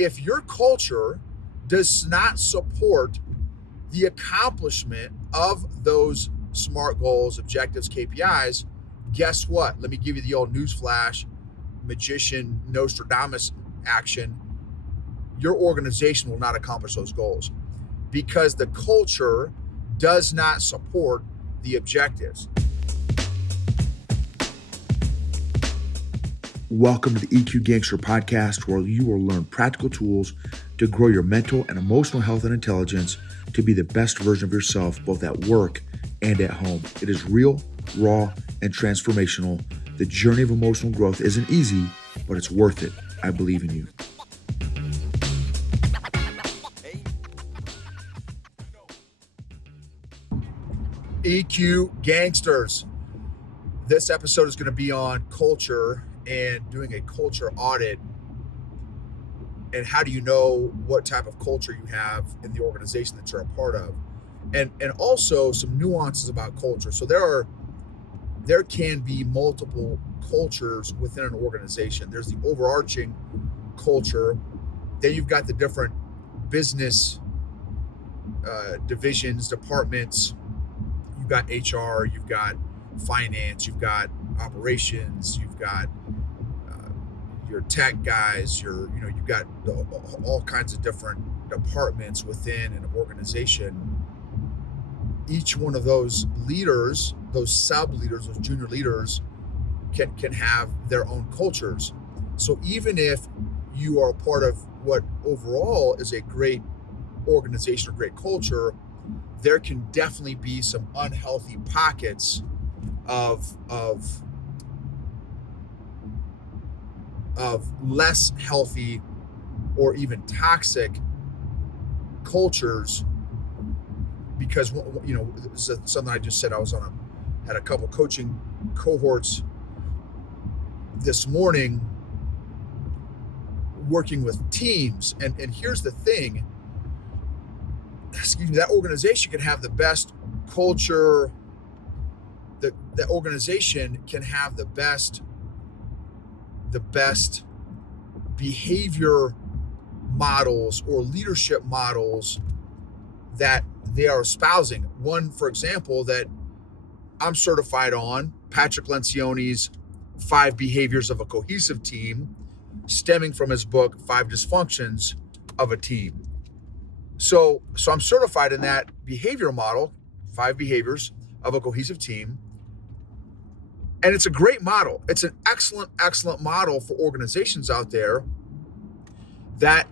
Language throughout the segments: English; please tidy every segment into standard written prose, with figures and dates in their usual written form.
if your culture does not support the accomplishment of those SMART goals, objectives, KPIs, guess what? Let me give you the old newsflash, magician, Nostradamus action. Your organization will not accomplish those goals because the culture does not support the objectives. Welcome to the EQ Gangster podcast, where you will learn practical tools to grow your mental and emotional health and intelligence to be the best version of yourself, both at work and at home. It is real, raw, and transformational. The journey of emotional growth isn't easy, but it's worth it. I believe in you. EQ Gangsters. This episode is going to be on culture and doing a culture audit, and how do you know what type of culture you have in the organization that you're a part of, and also some nuances about culture. So there can be multiple cultures within an organization. There's the overarching culture, then you've got the different business divisions, departments. You've got HR, you've got finance, you've got operations, you've got your tech guys, you've got all kinds of different departments within an organization. Each one of those leaders, those sub leaders, those junior leaders can have their own cultures. So even if you are a part of what overall is a great organization or great culture, there can definitely be some unhealthy pockets of less healthy or even toxic cultures, because this is something I just said. I was had a couple coaching cohorts this morning working with teams, and here's the thing, that organization can have the best culture, that organization can have the best behavior models or leadership models that they are espousing. One, for example, that I'm certified on, Patrick Lencioni's 5 Behaviors of a Cohesive Team, stemming from his book, 5 Dysfunctions of a Team. So I'm certified in that behavior model, 5 Behaviors of a Cohesive Team. And it's a great model. It's an excellent model for organizations out there that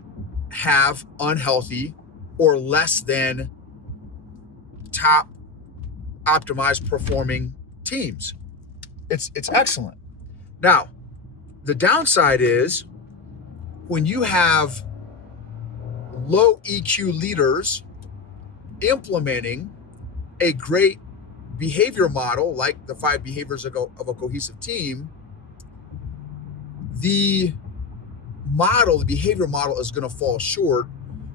have unhealthy or less than top optimized performing teams. It's excellent. Now, the downside is when you have low EQ leaders implementing a great behavior model like the 5 Behaviors of a Cohesive Team, the behavior model is going to fall short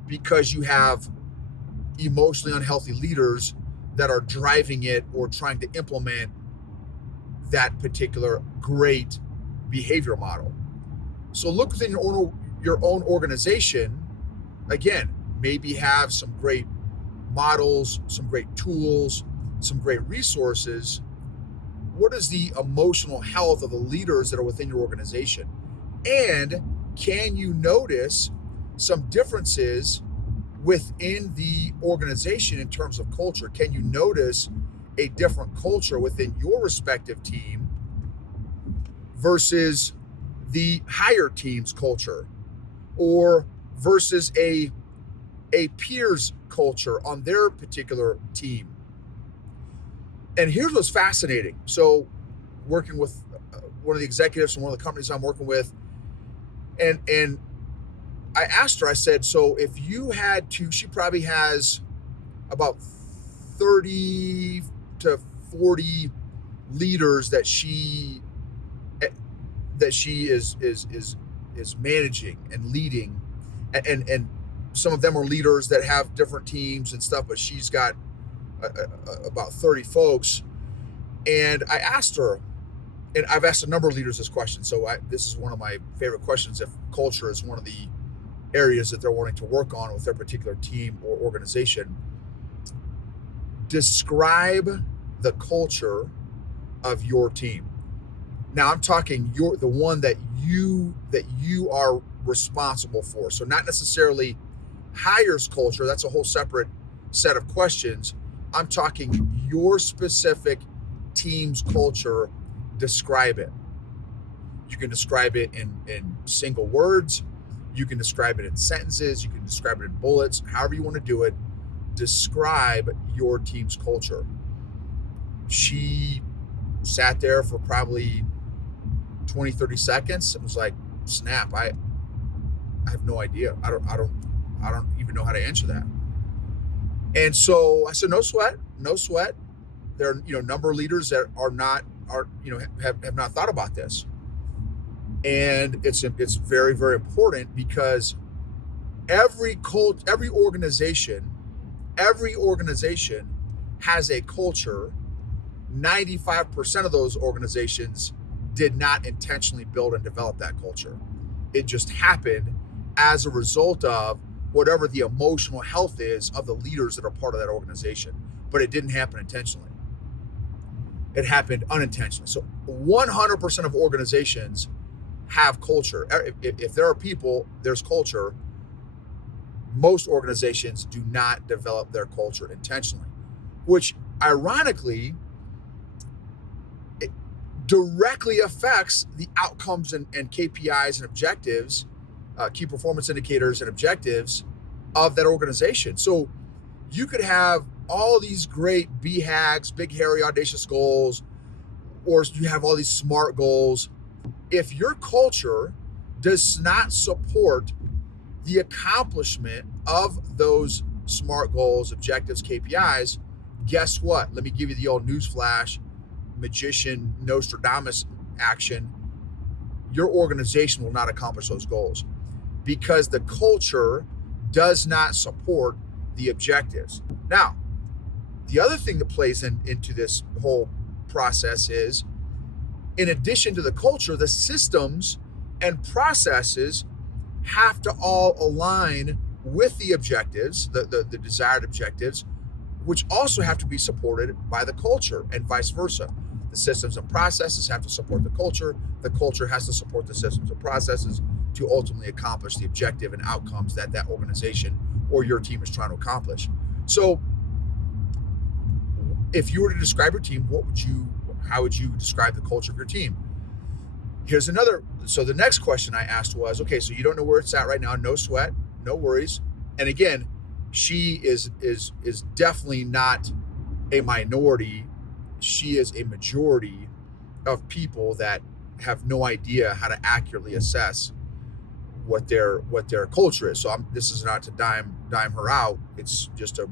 because you have emotionally unhealthy leaders that are driving it or trying to implement that particular great behavior model. So look within your own organization. Again, maybe have some great models, some great tools, some great resources. What is the emotional health of the leaders that are within your organization? And can you notice some differences within the organization in terms of culture? Can you notice a different culture within your respective team versus the higher team's culture, or versus a peer's culture on their particular team? And here's what's fascinating. So working with one of the executives from one of the companies I'm working with, and I asked her, I said, so if you had to, she probably has about 30 to 40 leaders that she is managing and leading, and some of them are leaders that have different teams and stuff, but she's got about 30 folks. And I asked her, and I've asked a number of leaders this question, so this is one of my favorite questions, if culture is one of the areas that they're wanting to work on with their particular team or organization. Describe the culture of your team. Now I'm talking the one that you are responsible for. So not necessarily hire's culture, that's a whole separate set of questions. I'm talking your specific team's culture. Describe it. You can describe it in single words. You can describe it in sentences. You can describe it in bullets, however you want to do it. Describe your team's culture. She sat there for probably 20, 30 seconds. It was like, snap, I have no idea. I don't even know how to answer that. And so I said, no sweat. There are, a number of leaders that have not thought about this. And it's very, very important because every organization has a culture. 95% of those organizations did not intentionally build and develop that culture. It just happened as a result of whatever the emotional health is of the leaders that are part of that organization. But it didn't happen intentionally. It happened unintentionally. So 100% of organizations have culture. If there are people, there's culture. Most organizations do not develop their culture intentionally, which ironically, it directly affects the outcomes and KPIs and objectives, key performance indicators and objectives of that organization. So you could have all these great BHAGs, big, hairy, audacious goals, or you have all these SMART goals. If your culture does not support the accomplishment of those SMART goals, objectives, KPIs, guess what? Let me give you the old newsflash, magician Nostradamus action. Your organization will not accomplish those goals because the culture does not support the objectives. Now, the other thing that plays into this whole process is, in addition to the culture, the systems and processes have to all align with the objectives, the desired objectives, which also have to be supported by the culture and vice versa. The systems and processes have to support the culture has to support the systems and processes to ultimately accomplish the objective and outcomes that organization or your team is trying to accomplish. So if you were to describe your team, how would you describe the culture of your team? Here's another. So the next question I asked was, okay, so you don't know where it's at right now. No sweat, no worries. And again, she is definitely not a minority. She is a majority of people that have no idea how to accurately assess what their culture is. So this is not to dime her out. It's just to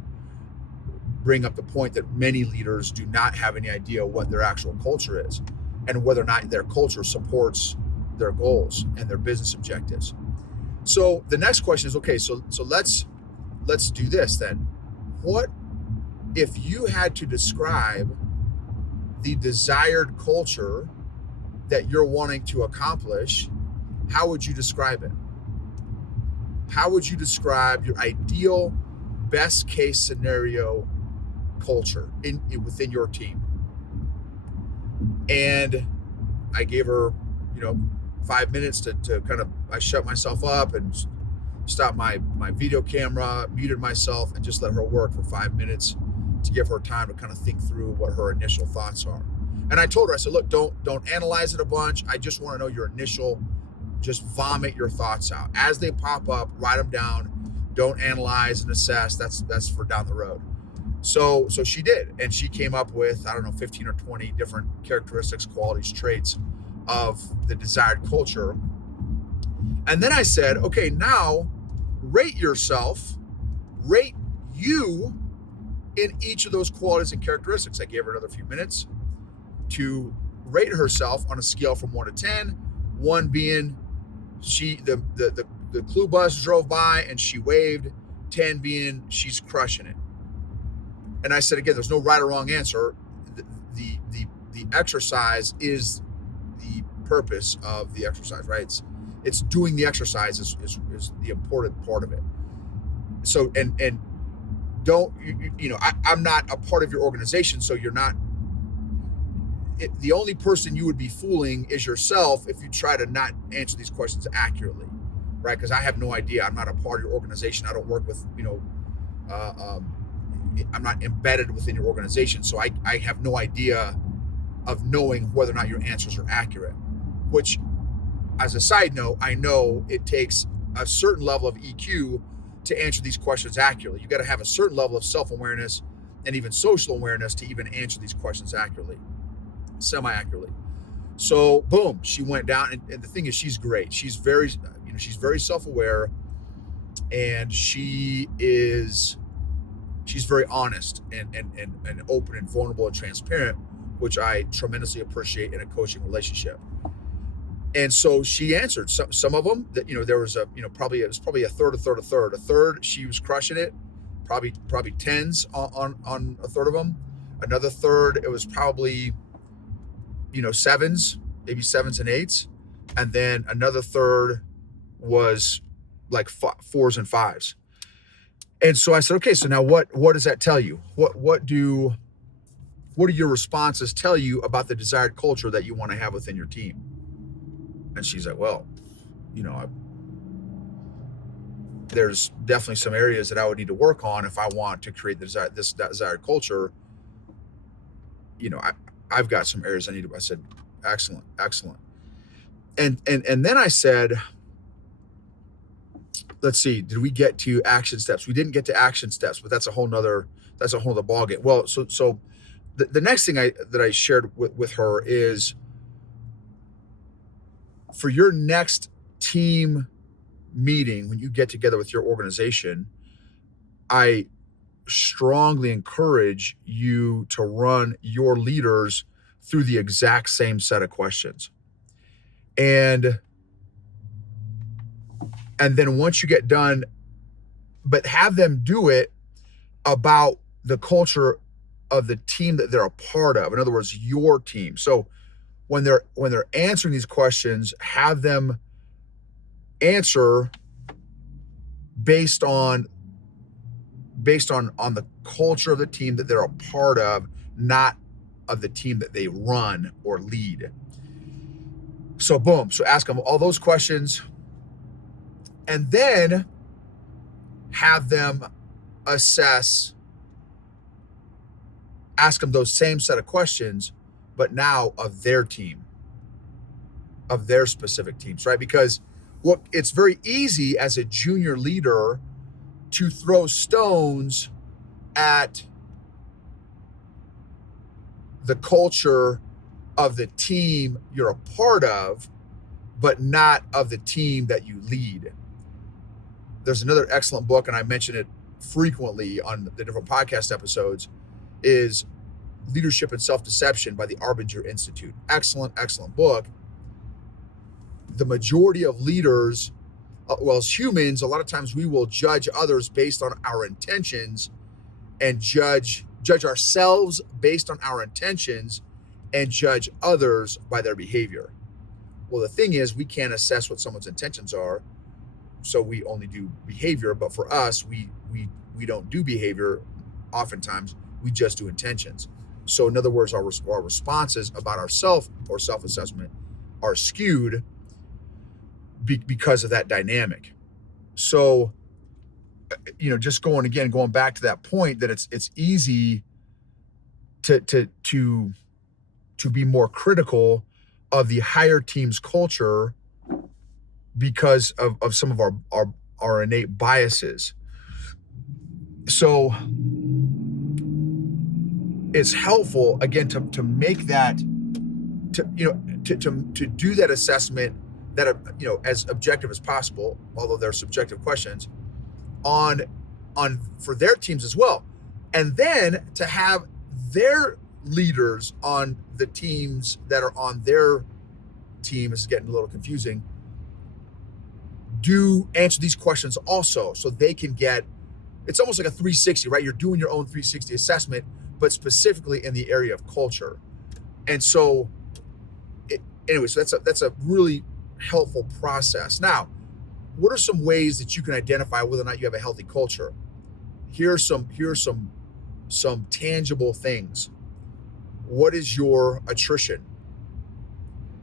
bring up the point that many leaders do not have any idea what their actual culture is and whether or not their culture supports their goals and their business objectives. So the next question is, okay, so let's do this then. What if you had to describe the desired culture that you're wanting to accomplish? How would you describe it? How would you describe your ideal best case scenario culture within your team? And I gave her, 5 minutes to kind of, I shut myself up and stopped my video camera, muted myself, and just let her work for 5 minutes to give her time to kind of think through what her initial thoughts are. And I told her, I said, look, don't analyze it a bunch. I just want to know your initial, just vomit your thoughts out. As they pop up, write them down. Don't analyze and assess. That's for down the road. So she did. And she came up with, 15 or 20 different characteristics, qualities, traits of the desired culture. And then I said, okay, now rate yourself, rate you in each of those qualities and characteristics. I gave her another few minutes to rate herself on a scale from 1 to 10, 1 being the clue bus drove by and she waved, 10 being she's crushing it. And I said, again, there's no right or wrong answer. The exercise is the purpose of the exercise, right? It's doing the exercise is the important part of it. So, and don't, I'm not a part of your organization, so you're not, the only person you would be fooling is yourself if you try to not answer these questions accurately, right? Because I have no idea. I'm not a part of your organization. I don't work with, I'm not embedded within your organization. So I have no idea of knowing whether or not your answers are accurate, which, as a side note, I know it takes a certain level of EQ to answer these questions accurately. You got to have a certain level of self-awareness and even social awareness to even answer these questions accurately, semi-accurately. So boom, she went down, and the thing is, she's great. She's very, she's very self-aware, and she's very honest and open and vulnerable and transparent, which I tremendously appreciate in a coaching relationship. And so she answered some of them that, there was it was probably a third. She was crushing it, probably tens on a third of them. Another third, it was probably, sevens, maybe sevens and eights. And then another third was like fours and fives. And so I said, okay, so now what does that tell you? What do your responses tell you about the desired culture that you want to have within your team? And she's like, well, there's definitely some areas that I would need to work on if I want to create this desired culture. I've got some areas I need to. I said, excellent. And then I said, let's see, did we get to action steps? We didn't get to action steps, but that's a whole nother ballgame. Well, so the next thing that I shared with her is, for your next team meeting, when you get together with your organization, I strongly encourage you to run your leaders through the exact same set of questions. And then once you get done, but have them do it about the culture of the team that they're a part of. In other words, your team. So when they're answering these questions, have them answer based on the culture of the team that they're a part of, not of the team that they run or lead. So boom, so ask them all those questions, and then have them ask them those same set of questions, but now of their team, of their specific teams, right? Because it's very easy as a junior leader to throw stones at the culture of the team you're a part of, but not of the team that you lead. There's another excellent book, and I mention it frequently on the different podcast episodes, is Leadership and Self-Deception by the Arbinger Institute. Excellent book. The majority of leaders, as humans, a lot of times we will judge others based on our intentions, and judge ourselves based on our intentions, and judge others by their behavior. Well, the thing is, we can't assess what someone's intentions are, so we only do behavior. But for us, we don't do behavior oftentimes, we just do intentions. So in other words, our responses about ourself or self-assessment are skewed because of that dynamic. So, just going back to that point, that it's easy to be more critical of the higher team's culture because of some of our innate biases. So it's helpful, again, to make that, to do that assessment that, as objective as possible, although they're subjective questions, on for their teams as well. And then to have their leaders on the teams that are on their team, is getting a little confusing, do answer these questions also, so they can get, it's almost like a 360, right? You're doing your own 360 assessment, but specifically in the area of culture. And so so that's a really helpful process. Now, what are some ways that you can identify whether or not you have a healthy culture? Here's some tangible things. What is your attrition?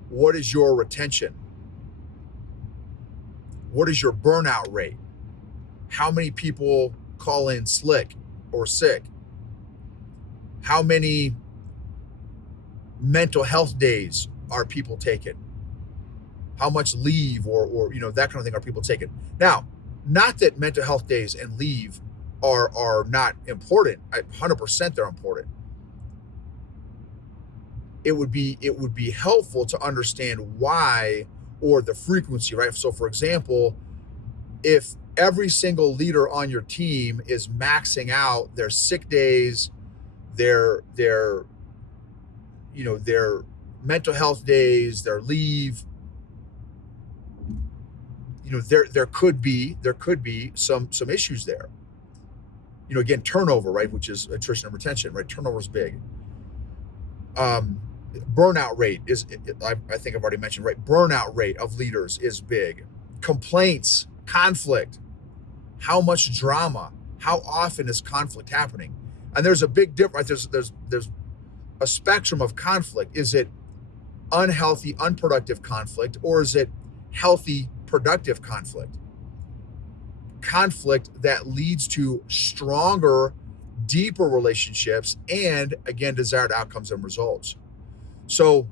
What is your retention? What is your burnout rate? How many people call in sick or sick? How many mental health days are people taking? How much leave or that kind of thing are people taking? Now, not that mental health days and leave are not important. 100% they're important. It would be helpful to understand why or the frequency, right? So for example, if every single leader on your team is maxing out their sick days, their mental health days, their leave, there could be some issues there. Again, turnover, right, which is attrition and retention, right? Turnover is big. Burnout rate is, I think I've already mentioned, right? Burnout rate of leaders is big. Complaints, conflict, how much drama, how often is conflict happening? And there's a big difference. There's a spectrum of conflict. Is it unhealthy, unproductive conflict, or is it healthy, productive conflict? Conflict that leads to stronger, deeper relationships and, again, desired outcomes and results. So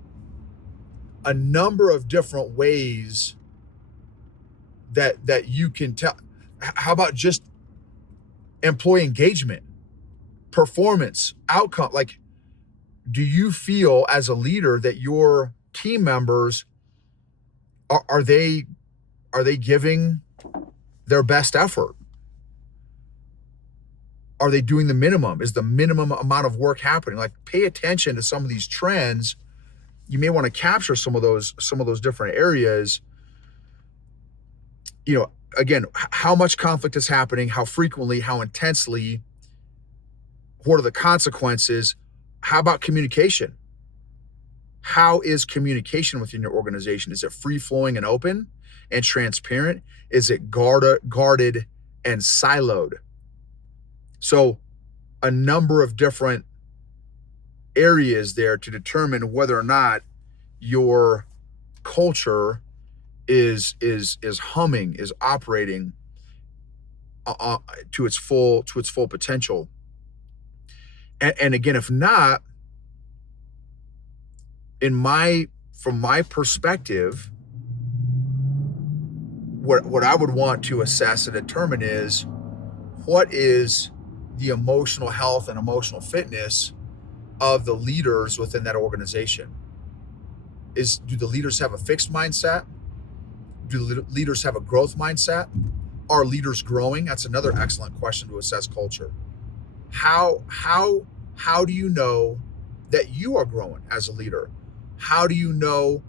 a number of different ways that you can tell. How about just employee engagement, performance, outcome? Like, do you feel as a leader that your team members are they giving their best effort? Are they doing the minimum? Is the minimum amount of work happening? Like, pay attention to some of these trends. You may want to capture some of those different areas. Again, how much conflict is happening, how frequently, how intensely, what are the consequences? How about communication? How is communication within your organization? Is it free-flowing and open and transparent? Is it guarded and siloed? So a number of different areas there to determine whether or not your culture is humming, is operating to its full potential. And again, if not, from my perspective, what I would want to assess and determine is, what is the emotional health and emotional fitness of the leaders within that organization? Do the leaders have a fixed mindset? Do the leaders have a growth mindset? Are leaders growing? That's another excellent question to assess culture. How do you know that you are growing as a leader? How do you know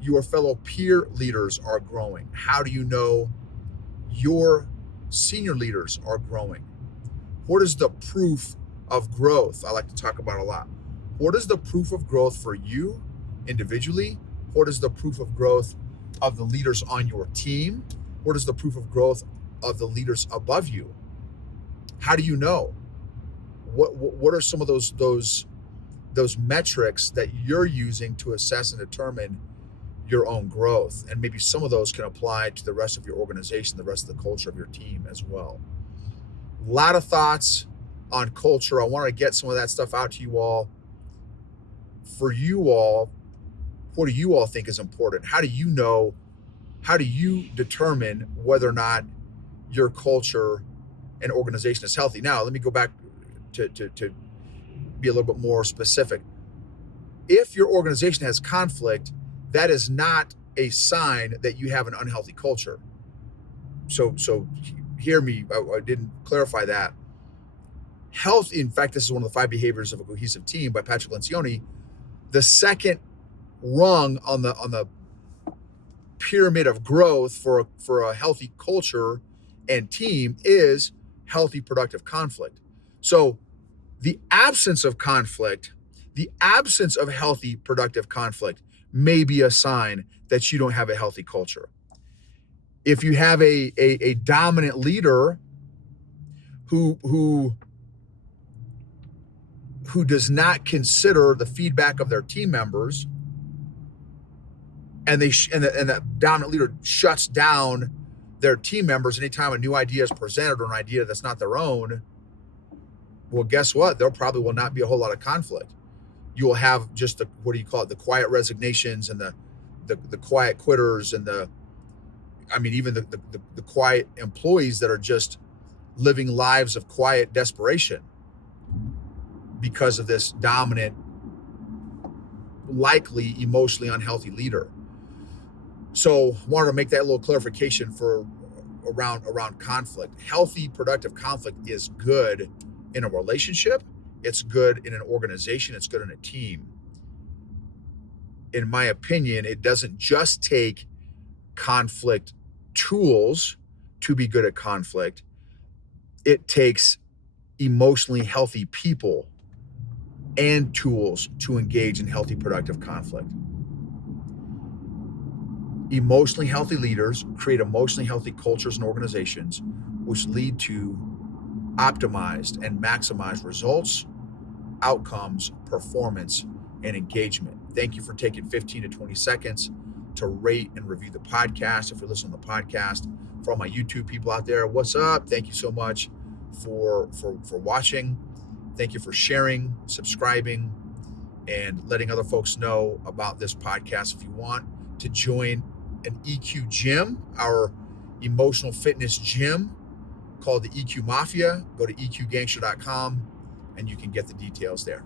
your fellow peer leaders are growing? How do you know your senior leaders are growing? What is the proof of growth? I like to talk about a lot. What is the proof of growth for you individually? What is the proof of growth of the leaders on your team? What is the proof of growth of the leaders above you? How do you know? What are some of those metrics that you're using to assess and determine your own growth? And maybe some of those can apply to the rest of your organization, the rest of the culture of your team as well. A lot of thoughts on culture. I want to get some of that stuff out to you all. For you all, what do you all think is important? How do you determine whether or not your culture and organization is healthy? Now, let me go back to be a little bit more specific. If your organization has conflict, that is not a sign that you have an unhealthy culture. So hear me, I didn't clarify that. Health, in fact, this is one of the 5 behaviors of a cohesive team by Patrick Lencioni. The second rung on the pyramid of growth for a healthy culture and team is healthy, productive conflict. So the absence of conflict, the absence of healthy, productive conflict may be a sign that you don't have a healthy culture. If you have a dominant leader who does not consider the feedback of their team members, and the dominant leader shuts down their team members anytime a new idea is presented or an idea that's not their own, well, guess what? There probably will not be a whole lot of conflict. You will have just the, what do you call it, the quiet resignations and the quiet quitters and even the quiet employees that are just living lives of quiet desperation because of this dominant, likely emotionally unhealthy leader. So wanted to make that little clarification for around conflict. Healthy, productive conflict is good in a relationship. It's good in an organization. It's good in a team. In my opinion, it doesn't just take conflict tools to be good at conflict. It takes emotionally healthy people and tools to engage in healthy, productive conflict. Emotionally healthy leaders create emotionally healthy cultures and organizations, which lead to optimized and maximized results, outcomes, performance, and engagement. Thank you for taking 15 to 20 seconds to rate and review the podcast. If you're listening to the podcast, for all my YouTube people out there, what's up? Thank you so much for watching. Thank you for sharing, subscribing, and letting other folks know about this podcast. If you want to join an EQ gym, our emotional fitness gym called the EQ Mafia, go to eqgangster.com and you can get the details there.